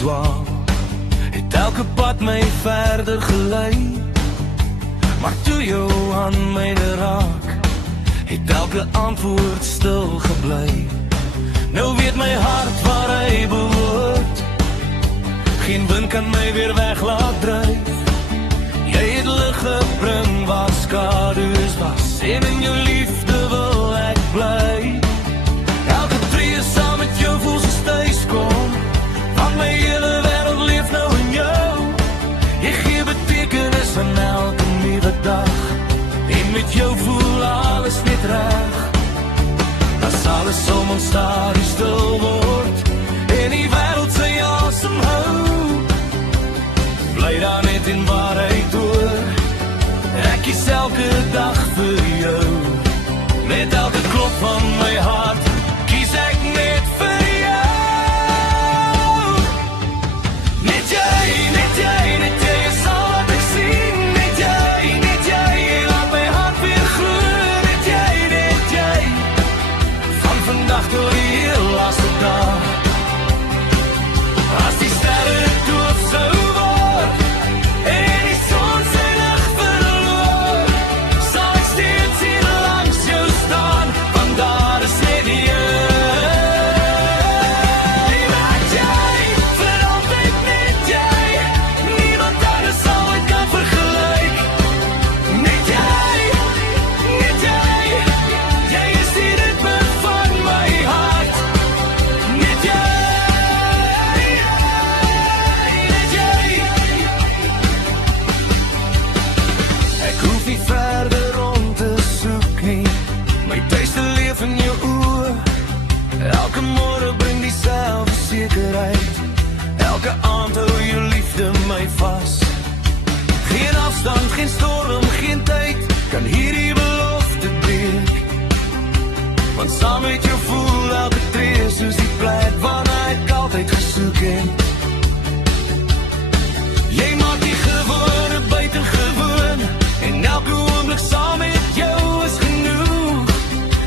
verdwaal, het elke pad my verder gelei. Maar toe jou aan myne raak, het elke antwoord stil gebly. Nou weet my hart waar hy behoort, geen wind kan my weer weg laat dryf. Jy het lig gebring waar skadu's was, en in jou liefde wil ek bly. Elke tree saam met jou voel soos thuiskom, want my hele wêreld leef nou in jou. Jy gee betekenis aan elke nuwe dag, en met jou voel alles net reg. As alles om ons stadies stil word, en die wêreld sy asem hou, bly daar net in waarheid oor. Ek kies elke dag vir jou, met elke klop van my hart, kies ek net vir jou. Net jy, net jy, net jy is al wat ek sien. Net jy, laat my hart weer gloei. Net jy, van vandag tot die heel laaste dag. As die sterre dood sou word, en die son sy lig verloor, sal ek steeds hier langs jou staan, want daar is net jy. Net jy, vir altyd net jy, niemand anders sal ooit kan vergelyk. Net jy, jy is die ritme van my hart. Net jy, ek hoef nie verder om te soek nie, my tuiste leef in jou oë. Elke môre bring dieselfde sekerheid, elke aand hou jou liefde my vas. Geen afstand, geen storm, geen tyd kan hierdie belofte breek, want saam met jou voel elke tree soos die plek waarna ek altyd gesoek het. Jy maak die gewone buitengewoon, en elke oomblik saam met jou is genoeg.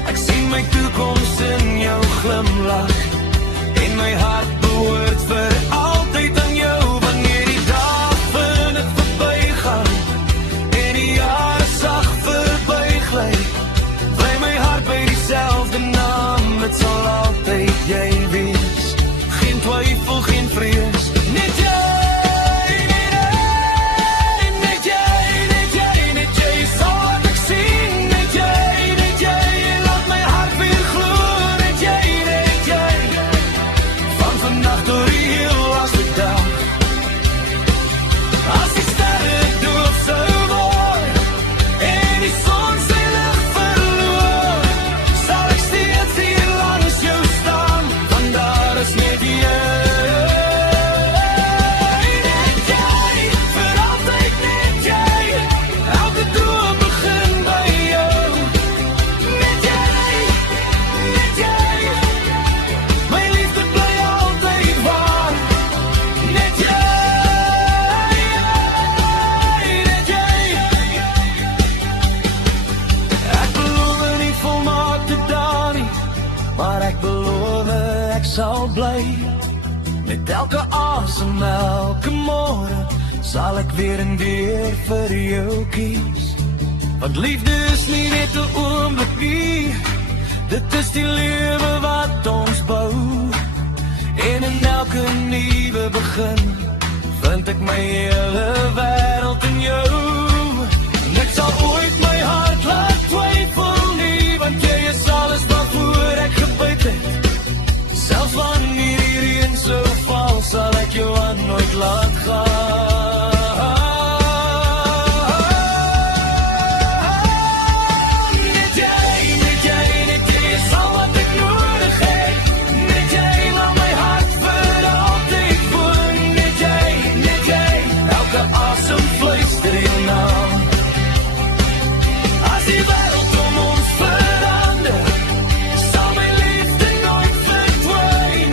Ek sien my toekoms in jou glimlach, en my hart behoort vir altyd aan jou. Wanneer die dag vinnig verbygaan, en die jare sag verbygly, bly my hart by dieselfde naam. Het sal altyd jy wees, geen twyfel, geen vrees. Net jy, net jy is al wat ek sien. Net jy, laat my hart weer gloei. Net jy, van vandag tot die heel laaste dag. As die sterre dood sou word, en die son sy lig verloor, sal ek steeds hier langs jou staan, want daar is net jy. Net jy, vir altyd net jy, elke droom begin by jou. Net jy, my liefde bly altyd waar. Net jy, ek beloof nie volmaakte dae nie, maar ek beloof ek sal bly. Met elke asem, elke môre, sal ek weer en weer vir jou kies. Want liefde is nie net 'n oomblik nie, dit is die lewe wat ons bou. En in elke nuwe begin, vind ek my hele wêreld in jou. En ek sal ooit my hart laat twyfel nie, want jy is alles waarvoor ek gebid het. Selfs wanneer die reën so val, sal ek jou aan nooit laat gaan. Net jy is al wat ek nodig het. Net jy, laat my hart vir altyd woon. Net jy, elke asem fluister jou naam. As die wêreld om ons verander, sal my liefde nooit verdwyn.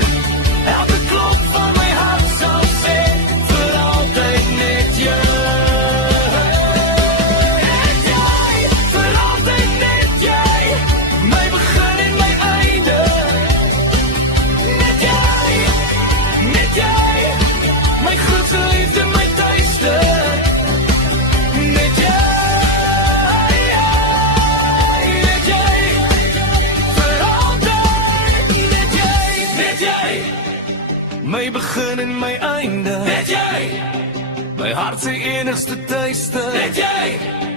Elke klop van my jy? My begin en my einde. Weet jy? My hart se enigste tuiste. Weet jy?